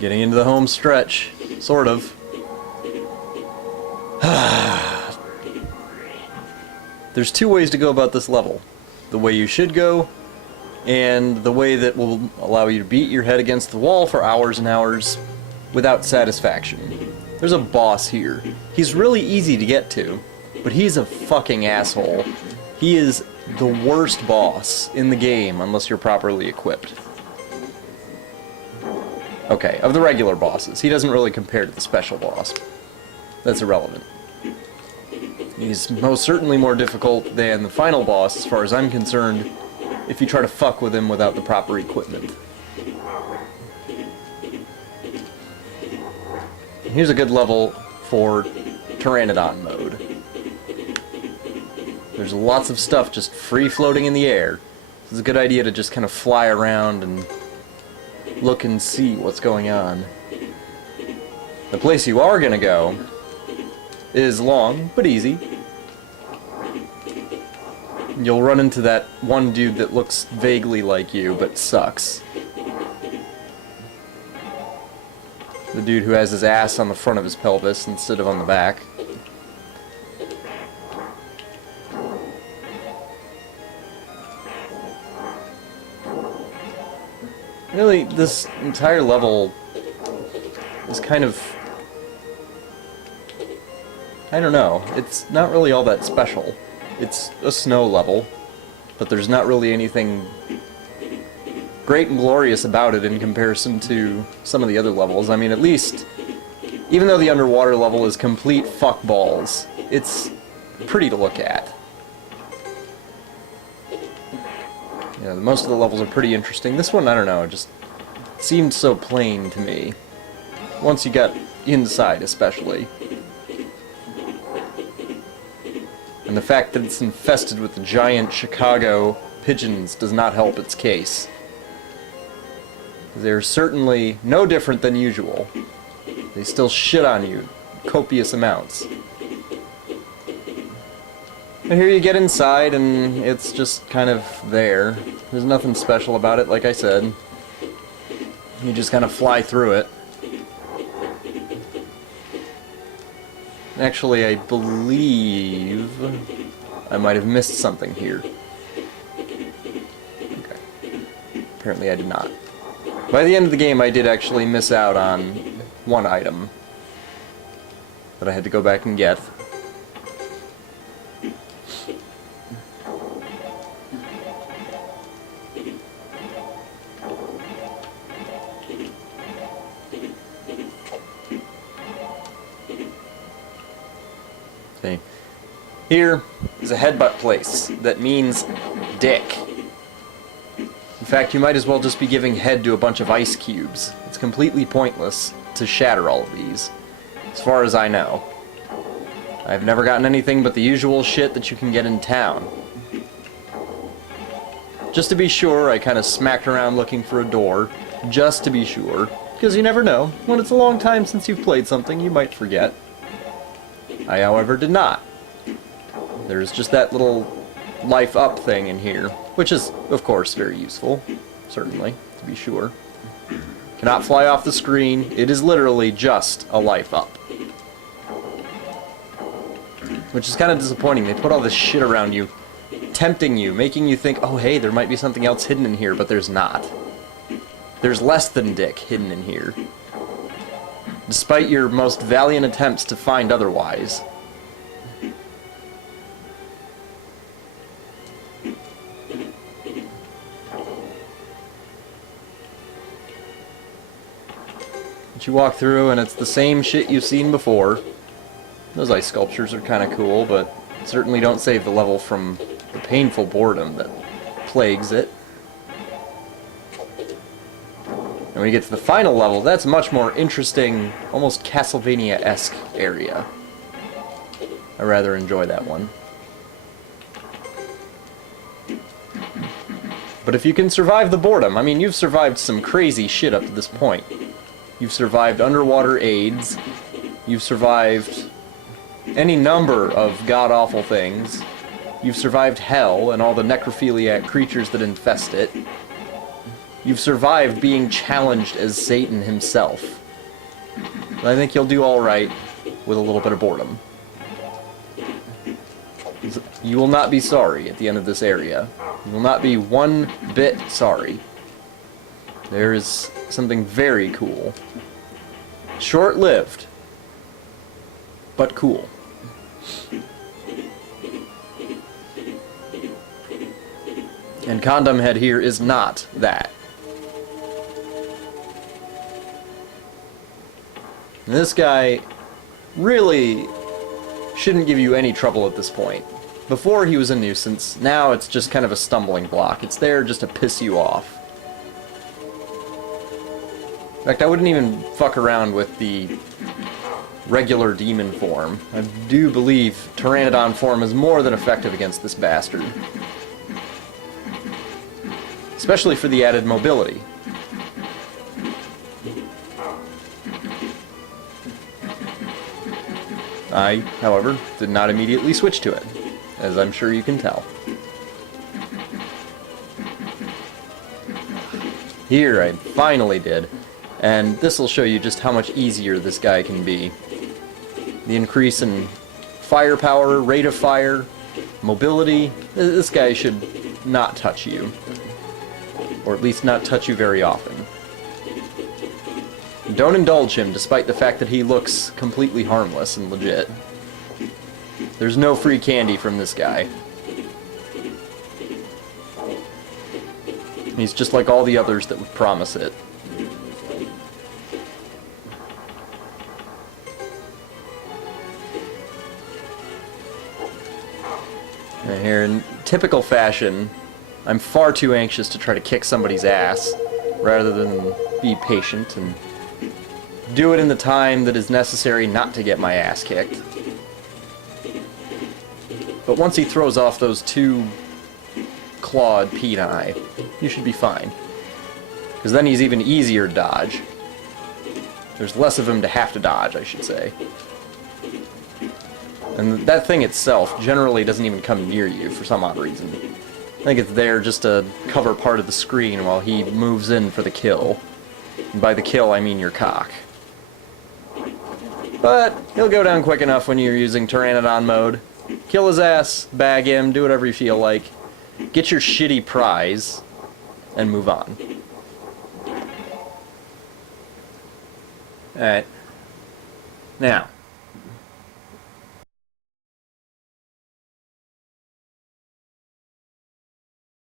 Getting into the home stretch. Sort of. There's two ways to go about this level. The way you should go, and the way that will allow you to beat your head against the wall for hours and hours without satisfaction. There's a boss here. He's really easy to get to, but he's a fucking asshole. He is the worst boss in the game unless you're properly equipped. Okay, of the regular bosses, he doesn't really compare to the special boss. That's irrelevant. He's most certainly more difficult than the final boss, as far as I'm concerned, if you try to fuck with him without the proper equipment. Here's a good level for Pteranodon mode. There's lots of stuff just free-floating in the air. It's a good idea to just kind of fly around and look and see what's going on. The place you are gonna go is long, but easy. You'll run into that one dude that looks vaguely like you, but sucks. The dude who has his ass on the front of his pelvis instead of on the back. Really, this entire level is kind of... I don't know. It's not really all that special. It's a snow level, but there's not really anything great and glorious about it in comparison to some of the other levels. I mean, at least, even though the underwater level is complete fuckballs, it's pretty to look at. Yeah, most of the levels are pretty interesting. This one, I don't know, it just seemed so plain to me. Once you got inside, especially. And the fact that it's infested with the giant Chicago pigeons does not help its case. They're certainly no different than usual. They still shit on you, copious amounts. And here you get inside and it's just kind of there. There's nothing special about it, like I said. You just kind of fly through it. Actually, I believe I might have missed something here. Okay. Apparently I did not. By the end of the game, I did actually miss out on one item that I had to go back and get. Okay. Here is a headbutt place that means dick. In fact, you might as well just be giving head to a bunch of ice cubes. It's completely pointless to shatter all of these, as far as I know. I've never gotten anything but the usual shit that you can get in town. Just to be sure, I kind of smacked around looking for a door, just to be sure, because you never know. When it's a long time since you've played something, you might forget. I, however, did not. There's just that little life up thing in here, which is, of course, very useful, certainly, to be sure. Cannot fly off the screen. It is literally just a life up. Which is kind of disappointing. They put all this shit around you, tempting you, making you think, oh hey, there might be something else hidden in here, but there's not. There's less than dick hidden in here. Despite your most valiant attempts to find otherwise. But you walk through and it's the same shit you've seen before. Those ice sculptures are kind of cool, but certainly don't save the level from the painful boredom that plagues it. And when you get to the final level, that's a much more interesting, almost Castlevania-esque area. I rather enjoy that one. But if you can survive the boredom, I mean, you've survived some crazy shit up to this point. You've survived underwater AIDS. You've survived any number of god-awful things. You've survived hell and all the necrophiliac creatures that infest it. You've survived being challenged as Satan himself. And I think you'll do alright with a little bit of boredom. You will not be sorry at the end of this area. You will not be one bit sorry. There is something very cool. Short-lived, but cool. And Condom Head here is not that. And this guy really shouldn't give you any trouble at this point. Before he was a nuisance, now it's just kind of a stumbling block. It's there just to piss you off. In fact, I wouldn't even fuck around with the regular demon form. I do believe Pteranodon form is more than effective against this bastard. Especially for the added mobility. I, however, did not immediately switch to it, as I'm sure you can tell. Here I finally did, and this will show you just how much easier this guy can be. The increase in firepower, rate of fire, mobility, this guy should not touch you. Or at least not touch you very often. Don't indulge him, despite the fact that he looks completely harmless and legit. There's no free candy from this guy. He's just like all the others that would promise it. And here, in typical fashion, I'm far too anxious to try to kick somebody's ass, rather than be patient and do it in the time that is necessary not to get my ass kicked. But once he throws off those two clawed peni, you should be fine. Because then he's even easier to dodge. There's less of him to have to dodge, I should say. And that thing itself generally doesn't even come near you for some odd reason. I think it's there just to cover part of the screen while he moves in for the kill. And by the kill, I mean your cock. But he'll go down quick enough when you're using Pteranodon mode. Kill his ass, bag him, do whatever you feel like. Get your shitty prize, and move on. Alright. Now,